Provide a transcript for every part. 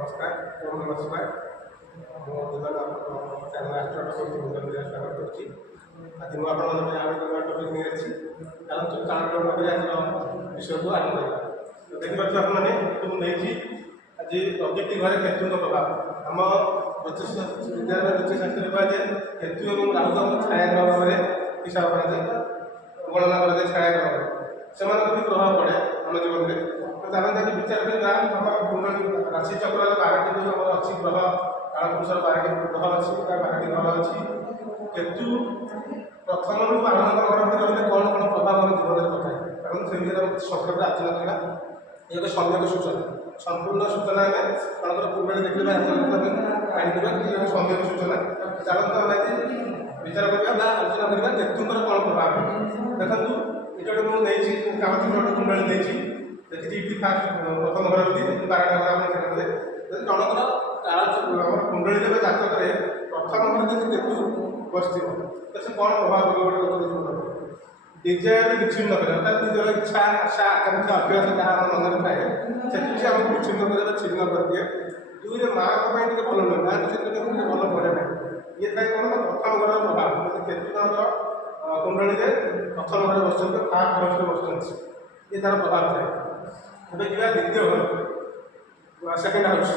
नमस्कार नमस्कार चैनल स्वागत करुच्ची आज मुझे टपिक नहीं अच्छी विषय को आरम्भ कर देखिए आपने आज ऑब्जेक्टिव घरे केतु प्रभाव आम विद्यालय ज्योतिष शास्त्र कहुए केतु और राहु छायाग्रह भाव में हिसाब कर गणना कर छायाग्रह से प्रभाव पड़े आम जीवन में तो आम विचार करवा राशि चक्र 12टी जो अच्छी ग्रह कालपुरुषर 12टी ग्रह अच्छी 12टी ग्रह अच्छी केतु प्रथम रु 12 नंबर घर रही कौन कौन प्रभाव हम जीवन में पकाए कारण से संक्षेप आलोचना करवा ये गोटे सम्यक सूचना संपूर्ण सूचना आम कौन पूर्व देखा आनीवा कि सम्यक सूचना चलते हम विचार करवा आलोचना करवा केतुंर कौन प्रभाव देखो ये मुझे कागज कुंडली देखी फास्ट प्रथम घर भी 12टा घर जनकर काल कुंडली जातक प्रथम घर जो केतु बस तो से कौन प्रभाव गोटे लोक डिजायर विच्छिन्न करे अर्थात निजर इच्छा आशा आकांक्षा अभ्यास जहाँ मन थाए से आम विच्छिन्न कर छिन्न कर दिए दुई माँ टे भल नुहे माँ से भल पड़े ना ये थाए कौन प्रथम घर प्रभाव केतु कुंडली प्रथम घर बस फास्ट घर बस ये तार प्रभाव थाए ଏବେ ଯିବା ଦ୍ୱିତୀୟ ଘର ସେକେଣ୍ଡ ହାଉସ୍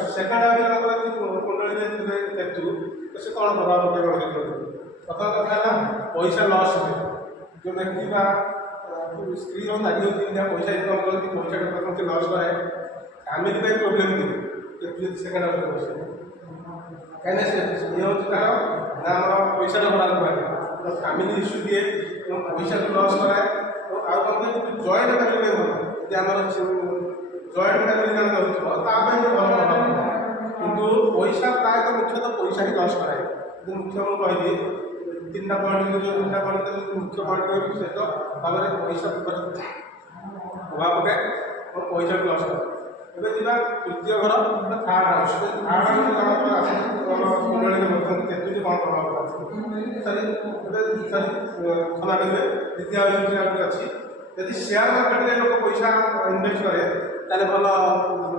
କୁଣ୍ଡଳୀରେ ଥିବେ କେତୁ ତ ସେ କ'ଣ ପ୍ରଭାବ ପକାଇବ ପ୍ରଥମ କଥା ହେଲା ପଇସା ଲସ୍ ହୁଏ ଯେଉଁ ବ୍ୟକ୍ତି ବା ସ୍ତ୍ରୀର ଲାଗି ହେଉଛି ଯାହା ପଇସା ଇନକମ୍ କରନ୍ତି ପଇସା କେମିତି ଲସ୍ କରେ ଫ୍ୟାମିଲି ପାଇଁ ପ୍ରୋବ୍ଲେମ୍ ଦିଏ କେତୁ ଯଦି ସେକେଣ୍ଡ ହାଉସ୍ରେ ବସେ କାହିଁକିନା ସେ ଇଏ ହେଉଛି ତାର ନା ଆମର ପଇସାର ଖରାପ କୁହାଯାଏ ଫ୍ୟାମିଲି ଇସ୍ୟୁ ଦିଏ ଏବଂ ପଇସାକୁ ଲସ୍ କରାଏ ଆଉ କ'ଣ ଜଏଣ୍ଟ ଫ୍ୟାମିଲି ଭଲ ଯଦି ଆମର जॉइंट फैमिली जन रही किंतु पैसा प्रायः मुख्यतः पैसा ही लस कराए मुख्य मुझे कहि 3टा पॉइंट जो 3टा पॉइंट मुख्य पॉइंट विशेष भाव में पैसा प्रभाव पकाए और पैसा भी लस करे एवं जावा तृतीय घर थर्ड हाउस कुंडली में केतु कौन प्रभाव सॉरी क्षमा करेंगे द्वितीय हाउस अच्छी यदि शेयर मार्केट में लोग पैसा इनभेस्ट करे ताले भल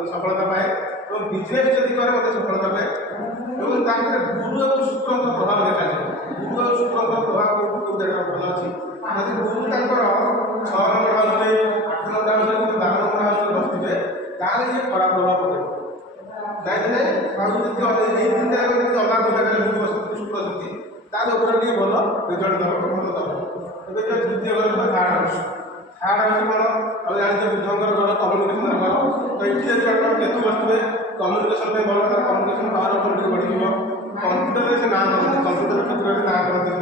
सफलता पाए और बिजनेस जदि करे मत सफलता पाए और गुरु और शुक्र प्रभाव देखा जाए गुरु और शुक्र प्रभाव भल अच्छी यदि गुरु 6 नंबर हाउस में 8 नंबर हाउस में 12 नंबर हाउस में बसते ताले ये खराब प्रभाव पड़े नहीं 3टा अलग अलग गुरु बसती शुक्र शक्ति तापर टे भल रिजल्ट दब भल दब ए द्वितीय घर थर्ड हाउस कौन अब जानते बुद्धंकर घर कम्युनिकेशन घर तो ये जब केतु बसते कम्युनिकेशन में भल तार कम्युनिकेशन पावर ऑटोमेटिक बढ़ी कंप्यूटर से ना कंप्यूटर क्षेत्र में ना करते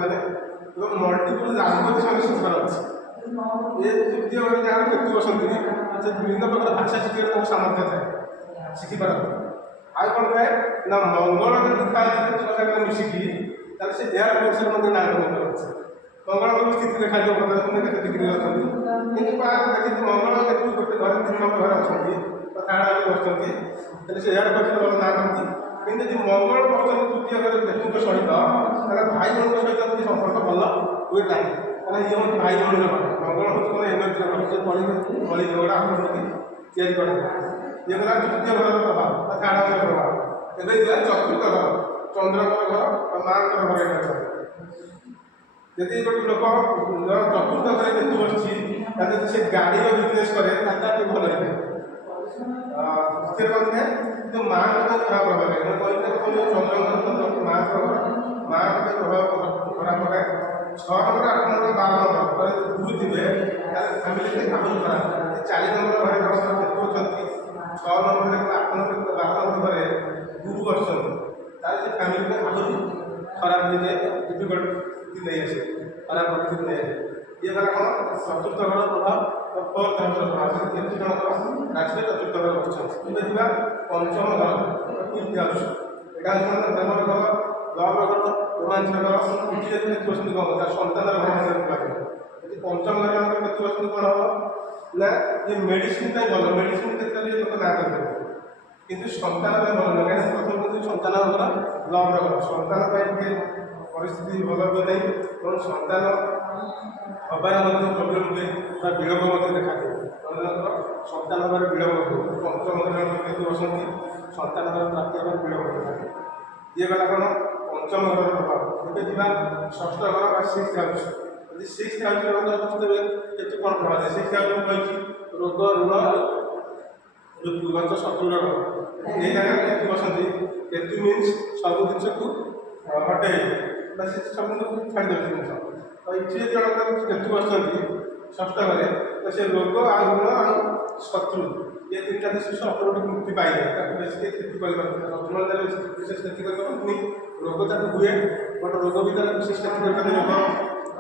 मल्टीपल लांगुएज से शिखर अच्छी ये तृतीय घर जहाँ केतु बसती से विभिन्न प्रकार भाषा शिखर सामर्थ्य थाए शिखिपार आज कौन थाए ना मंगल जो मिसिकी से एयर फोर्स ना कर मंगल को स्थिति देखा केते डिग्री अच्छा कि देखिए मंगल केतु गोटे घर 3 नंबर घर अच्छा तो थार्ड बसते से एयर फोर्स ना करती कि मंगल बस तृतीय घर केतु सहित भाई बहन सहित संपर्क भल हुए ना कहना ये हूँ भाई बहन मंगल हूँ एनर्जी बड़ी झगड़ा या करे ये गला तृतीय घर प्रभाव थार्ड हाउस प्रभाव एवं चतुर्थ घर चंद्रकर घर माँ घर यदि गोटे लोक चतुर्थ घर केतु बस से गाड़ी बिजनेस करे भल है कौन थे जो माँ को खराब प्रभाव है चंद्र माँ माँ प्रभाव खराब पकाए 6 नंबर 8 नंबर 12 नंबर गुरु थे फैमिली आहुरी खराब 4 नंबर घर केतु अच्छा 6 नंबर 8 नंबर 12 नंबर घर गुरु बस फैमिली में आहुरी खराब हो जाए डिफिकल्ट नहीं आसे खराब परिस्थिति नहीं आसे ये गला कौन चतुर्थ घर प्रभाव फोर्थ हाउस प्रभाव केतु जन राशि चतुर्थ घर बसुँच देखा पंचम घर फिफ्थ हाउस यहाँ प्रेम घर लव घर रोमांस घर ये केतु बसती कौन सन्तान यदि पंचम घर केतु बसती कौन हम ना ये मेडिसिन भल मेडिसिन क्षेत्र में लोग ना करेंगे किंतु सन्तान भल ना कहीं प्रथम कहते सन्तान घर लव घर सन्तान परिस्थिति भल हुए नहीं और सन्तान हबार प्रोब्लेम हुए विलम्ब देखा दिए सन्तान हबार विलम्ब हुए पंचम केतु बसती ସନ୍ତାନ ପ୍ରାପ୍ତି ହେବାର ବିଳମ୍ବ ହୋଇଥାଏ। ଇଏ ଗଲା କ'ଣ ପଞ୍ଚମ ଘରର ପ୍ରଭାବ। ଏବେ ଯିବା ଷଷ୍ଠ ଘର ବା ସିକ୍ସ ହାଉସ୍। ଯଦି ସିକ୍ସ ହାଉସ୍ ତେବେ କେତେ କ'ଣ ପ୍ରଭାବ ଥାଏ? ସିକ୍ସ ହାଉସ୍ କହିଛି ରୋଗ ଋଣ ମୃତ୍ୟୁ ଶତ୍ରୁର ଘର। ଏଇ ଜାଗାରେ କେତୁ ବସନ୍ତି। କେତୁ ମିନ୍ସ ସବୁ ଜିନିଷକୁ ହଟେଇ ବା ସେ ସବୁ ଜିନିଷକୁ ଛାଡ଼ିଦେବେ ଜିନିଷ। ତ ଏଠି ଯଦି ଜଣଙ୍କର କେତୁ ବସନ୍ତି ଷଷ୍ଠ ଘରେ ତ ସେ ରୋଗ ଆଉ ଋଣ ଆଉ ଶତ୍ରୁ ଏ ତିନିଟା ଜିନିଷ ଅଟୋମେଟିକ୍ ମୁକ୍ତି ପାଇଯାଏ। ତାକୁ ବେଶୀ କ୍ଷତି କରିପାରନ୍ତି ଋଣ ତାର ବିଶେଷ କ୍ଷତି କରିପାରନ୍ତି। ରୋଗ ତାକୁ ହୁଏ ବଟ୍ ରୋଗ ବି ତାର ବିଶେଷ କ୍ଷତି କରିପାରନ୍ତି। ରୋଗ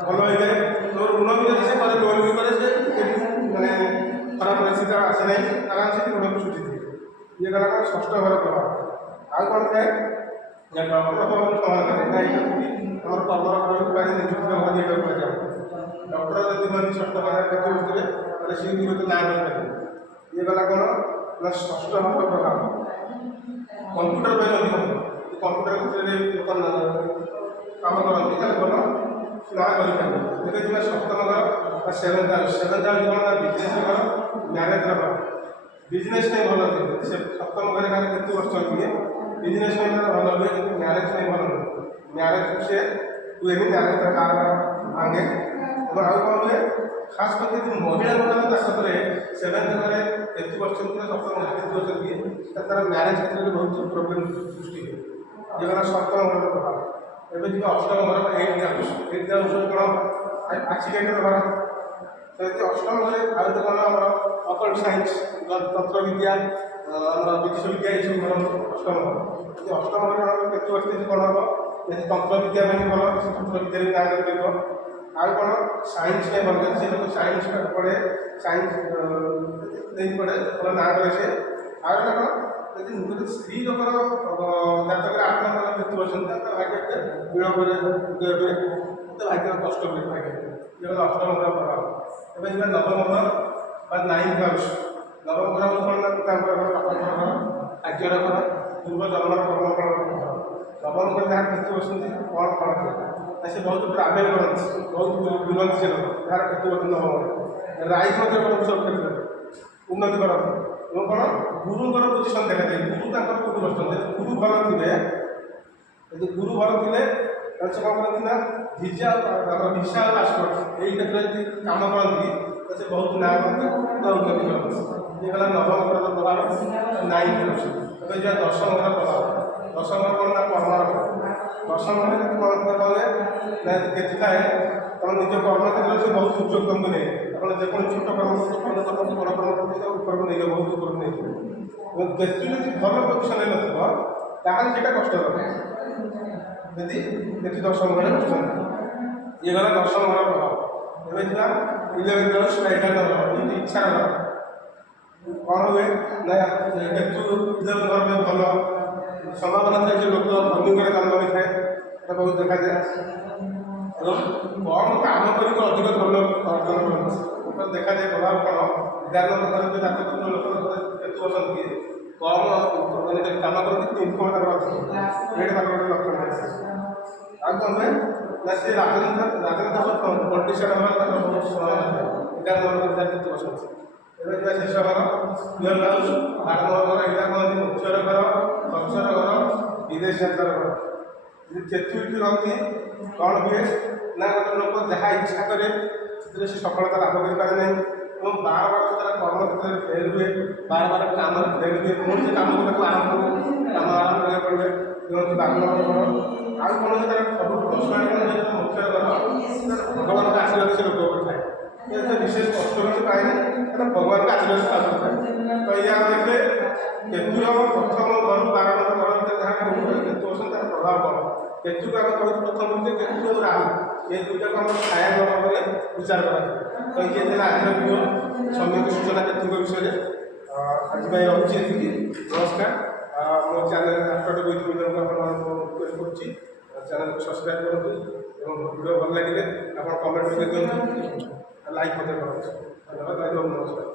ଭଲ ହୋଇଯାଏ। ତ ଋଣ ବି ଯଦି ସେ କରେ ଲୋନ୍ ବି କରେ ସେ ମାନେ ଖରାପ ପରିସ୍ଥିତି ଆସେ ନାହିଁ ଆରାମସେ ଋଣକୁ ସୁଝିଦିଏ। ଇଏ ଗଲା କ'ଣ ଷଷ୍ଠ ଘର ପ୍ରଭାବ। ଆଉ କ'ଣ ଥାଏ ନା ଡକ୍ଟର ସମାନ କରେ ନା ଏଇଟା ଆମର କର୍ମର ପ୍ରୟୋଗ ପାଇଁ ନିଯୁକ୍ତି ଭାବରେ ଏଇଟାକୁ କୁହାଯାଏ। ଡକ୍ଟର ଯଦି କୁହନ୍ତି ଷଷ୍ଠ ଘରରେ କେତେ ବସିଥିବେ ତାହେଲେ ସେ ବିରୋଧ ନାଁ କରିପାରିବେ। ଇଏ ଗଲା କ'ଣ ନା ଷଷ୍ଠ ଘର ପ୍ରଭାବ। କମ୍ପ୍ୟୁଟର ପାଇଁ ଅଧିକ କମ୍ପ୍ୟୁଟର କ୍ଷେତ୍ରରେ କାମ କରନ୍ତି ତାହେଲେ ଭଲ ନାଁ କରିପାରିବେ। ଏବେ ଯିବା ସପ୍ତମ ଘର ବା ସେଭେନ୍ଥ ହାଉସ୍। ସେଭେନ୍ଥ ହାଉସ୍ କ'ଣ ନା ବିଜନେସ୍ ଘର ମ୍ୟାରେଜ୍ର ଘର। ବିଜନେସ୍ ପାଇଁ ଭଲ ହୁଏ। ସେ ସପ୍ତମ ଘରେ କାହାର କେତେ ବର୍ଷ ହୁଏ ବିଜନେସ୍ ପାଇଁ ତାର ଭଲ ହୁଏ କିନ୍ତୁ ମ୍ୟାରେଜ୍ ପାଇଁ ଭଲ ନୁହେଁ। ମ୍ୟାରେଜ୍ ସେ ହୁଏନି ମ୍ୟାରେଜ୍ ତାର କାହାର ଭାଙ୍ଗେ। ଏବଂ ଆଉ କ'ଣ ହୁଏ ଖାସ୍ କରି ଯଦି ମହିଳାଙ୍କର ଜାତକରେ ସେଭେନ୍ଥ ଘରେ କେତୁ ବସିଛନ୍ତି ନା ସପ୍ତମ ଘରେ କେତୁ ବସିଛନ୍ତି ତାର ମ୍ୟାରେଜ୍ କ୍ଷେତ୍ରରେ ବହୁତ ପ୍ରୋବ୍ଲେମ୍ ସୃଷ୍ଟି ହୁଏ। ଇଏ ଗଲା ସପ୍ତମ ଘରର ପ୍ରଭାବ। ଏବେ ଯିବା ଅଷ୍ଟମ ଘର ବା ଏଇଟ୍ ହାଉସ୍। ଏଇଟ୍ ହାଉସ୍ କ'ଣ ଆକ୍ସିଡେଣ୍ଟର ଘର। ଯଦି ଅଷ୍ଟମ ଘରେ ଆଉ ଗୋଟେ କ'ଣ ଆମର ଅକଲ୍ଟ ସାଇନ୍ସ ତନ୍ତ୍ରବିଦ୍ୟା ଆମର ଜ୍ୟୋତିଷ ବିଦ୍ୟା ଏସବୁ ଘର ଅଷ୍ଟମ ଘର। ଯଦି ଅଷ୍ଟମ ଘରେ କେତୁ ବସିଛି କ'ଣ ହେବ ଯଦି ତନ୍ତ୍ରବିଦ୍ୟା ପାଇଁ ଭଲ ସେ ତନ୍ତ୍ରବିଦ୍ୟାରେ ନାଁ କରିପାରିବ। ଆଉ କ'ଣ ସାଇନ୍ସ ପାଇଁ ଭଲ ସେ ଲୋକ ସାଇନ୍ସ ପଢ଼େ ସାଇନ୍ସ ନେଇ ପଢ଼େ ଭଲ ନାଁ କରେ ସେ। ଆଉ ଗୋଟେ କ'ଣ ଯଦି ସ୍ତ୍ରୀ ଲୋକର ଜାତକରେ 8 ନମ୍ବର କେତୁ ବସନ୍ତି ତା ଭାଗ୍ୟ ବିଳମ୍ବରେ ଦେବେ ମତେ ଭାଗ୍ୟ କଷ୍ଟ ହୁଏ ଭାଗ୍ୟ। ଇଏ ହେଲା ଅଷ୍ଟମ ଘର ପ୍ରଭାବ। ଏବେ ଯିବା ନବମ ଘର ବା ନାଇନ୍ଥ ହାଉସ୍। ନବମ ଘର ହେଉଛି କ'ଣ ନା ପିତାଙ୍କର ଘର ବାପାଙ୍କର ଘର ଭାଗ୍ୟର ଘର ପୂର୍ବ ଜନ୍ମର କର୍ମଫଳର ଘର। ନବମ ଘରେ ଯାହା କେତୁ ବସନ୍ତି କ'ଣ ଫଳ ହୁଏ ନା ସେ ବହୁତ ଟ୍ରାଭେଲ୍ କରନ୍ତି ବହୁତ ବୁଲନ୍ତି ସେ ଲୋକ ଯାହାର କେତୁ ବସନ୍ତି ନବମ ଘରେ। ରାଇ ମଧ୍ୟ କରନ୍ତି ସବୁ କ୍ଷେତ୍ରରେ ଉନ୍ନତି କରନ୍ତି। ଏବଂ କ'ଣ ଗୁରୁଙ୍କର ପୋଜିସନ୍ ଦେଖାଯାଏ। ଗୁରୁ ତାଙ୍କର କେଉଁଠି ବସୁଛନ୍ତି ଯଦି ଗୁରୁ ଭଲ ଥିବେ ଯଦି ଗୁରୁ ଭଲ ଥିଲେ ତାହେଲେ ସେ କ'ଣ କରନ୍ତି ନା ଭିସା ଆଉ ପାସପୋର୍ଟ ଏଇ କ୍ଷେତ୍ରରେ ଯଦି କାମ କରନ୍ତି ତ ସେ ବହୁତ ନାଁ କରନ୍ତି ବା ଉନ୍ନତି କରନ୍ତି। ଇଏ ହେଲା ନବମ ଘରର ପ୍ରଭାବ ନାଇନ୍ଥ ହାଉସ୍। ଏବେ ଯିବା ଦଶମ ଘର ପ୍ରଭାବ। ଦଶମ ଘର କ'ଣ ନା କର୍ମର ଘର। ଦଶମ ଘରେ ଯଦି କ'ଣ କଲେ ନା କେତେ ଥାଏ ତମ ନିଜ କର୍ମ କ୍ଷେତ୍ରରେ ସେ ବହୁତ ଉଚ୍ଚ ତମକୁ ନେଇ ଆପଣ ଯେକୌଣସି ଛୋଟ କର୍ମ କରନ୍ତୁ ବଡ଼ କର୍ମ କରନ୍ତୁ ତାକୁ ଉପରକୁ ନେଇଯିବ ବହୁତ ଉପରକୁ ନେଇଯିବ। ଏବଂ କେତୁ ଯଦି ଭଲ ପୋଜିସନ୍ରେ ନଥିବ ତାହେଲେ ସେଇଟା କଷ୍ଟ ହେବ ଯଦି କେତୁ ଦଶମ ଘରେ ବସୁଛନ୍ତି। ଇଏ ଗଲା ଦଶମ ଘର ପ୍ରଭାବ। ଏବେ ଯିବା 11th ହାଉସ୍ ବା 11th ଘର ଯେମିତି ଇଚ୍ଛାର ଘର। କ'ଣ ହୁଏ ନା କେତୁ 11th ଘର ପାଇଁ ଭଲ ସମ୍ଭାବନା ଥାଏ ଯେ ଲୋକ ଧନୀଙ୍କର ଜନ୍ମ ହୋଇଥାଏ ଏଟା ବହୁତ ଦେଖାଯାଏ। ଏବଂ କମ୍ କାମ କରିକି ଅଧିକ ଧନ ଅର୍ଜନ କରନ୍ତି ଦେଖାଯାଏ। ପ୍ରଭାବ କ'ଣ 11th ଘରେ ଯେଉଁ ଜାତକ ଲୋକ କେତୁ ବସନ୍ତି କମ୍ ମାନେ କାମ କରନ୍ତି ଇନକମ୍ ତାଙ୍କର ଅଧିକ ଏଇଟା ତାଙ୍କର ଗୋଟେ ଲକ୍ଷଣ ଅଛି। ଆଉ କ'ଣ ହୁଏ ନା ସେ ରାଜନେତା ପଲିଟିସିଆନ୍ ହେବାର ତାଙ୍କର ବହୁତ ସମୟ ଥାଏ 11th ଘର କେତୁ ବସନ୍ତି। ଏବେ ଯିବା ଶେଷ ଘର 12th ହାଉସ୍ 12 ଘର ଏଇଟା କହନ୍ତି ମୁଖ୍ୟର ଘର ଖର୍ଚ୍ଚର ଘର ବିଦେଶ ଯାତ୍ରାର ଘର। ଯଦି କେତୁ ଏଠି ରହନ୍ତି କ'ଣ ହୁଏ ନା ଗୋଟେ ଲୋକ ଯାହା ଇଚ୍ଛା କରେ ସେଥିରେ ସେ ସଫଳତା ଲାଭ କରିପାରେ ନାହିଁ ଏବଂ ବାରବାର ତାର କର୍ମ କ୍ଷେତ୍ରରେ ଫେଲ୍ ହୁଏ ବାରବାର କାମରେ ଫେଲ୍ ହୁଏ ପୁଣି ସେ କାମକୁ ତାକୁ କାମ ଆରମ୍ଭ କରିବାକୁ ପଡ଼ିବେ। ଯେମିତି 12 ଘର ଆଉ କୌଣସି ତାର ସବୁଠୁ ପର୍ସନାଲ ଯେହେତୁ ମୁଖ୍ୟର ଘର ଭଗବାନଙ୍କ ଆଶୀର୍ବାଦ ସେ ଲୋକ ଉପରେ ଥାଏ। ଏତେ ବିଶେଷ କଷ୍ଟ କିଛି ପାଏନି କାରଣ ଭଗବାନଙ୍କ ଆଶୀର୍ବାଦ ତା ଉପରେ ଥାଏ। ତ ଏହା ଦେଖିଲେ କେତୁର ପ୍ରଥମ ଘରୁ 12 ନମ୍ବର ଘର ଭିତରେ ଯାହା କେତୁ ଅଛନ୍ତି ତାର ପ୍ରଭାବ କ'ଣ। କେତୁକୁ ଆମେ କହୁଛୁ ପ୍ରଥମ ଯେ କେତୁ ଓ ରାହୁ ଏ ଦୁଇଟାକୁ ଆମର ଛାୟା ଭାବରେ ବିଚାର କରାଯାଏ। ତ ଇଏ ଥିଲା ଆଜିର ଭିଡ଼ିଓ ସମ୍ୟକ ସୂଚନା କେତୁଙ୍କ ବିଷୟରେ। ଆଜି ପାଇଁ ରହୁଛି ଏତିକି। ନମସ୍କାର। ମୋ ଚ୍ୟାନେଲ ଆଫ୍ଟର ୱିଥ୍ ମିଲନକୁ ଆପଣମାନଙ୍କୁ ରିକ୍ୱେଷ୍ଟ କରୁଛି ଚ୍ୟାନେଲକୁ ସବସ୍କ୍ରାଇବ୍ କରନ୍ତୁ ଏବଂ ଭିଡ଼ିଓ ଭଲ ଲାଗିଲେ ଆପଣ କମେଣ୍ଟ ମଧ୍ୟ ଦିଅନ୍ତୁ ଲାଇକ୍ ମଧ୍ୟ କରନ୍ତୁ। ଧନ୍ୟବାଦ। ନମସ୍କାର।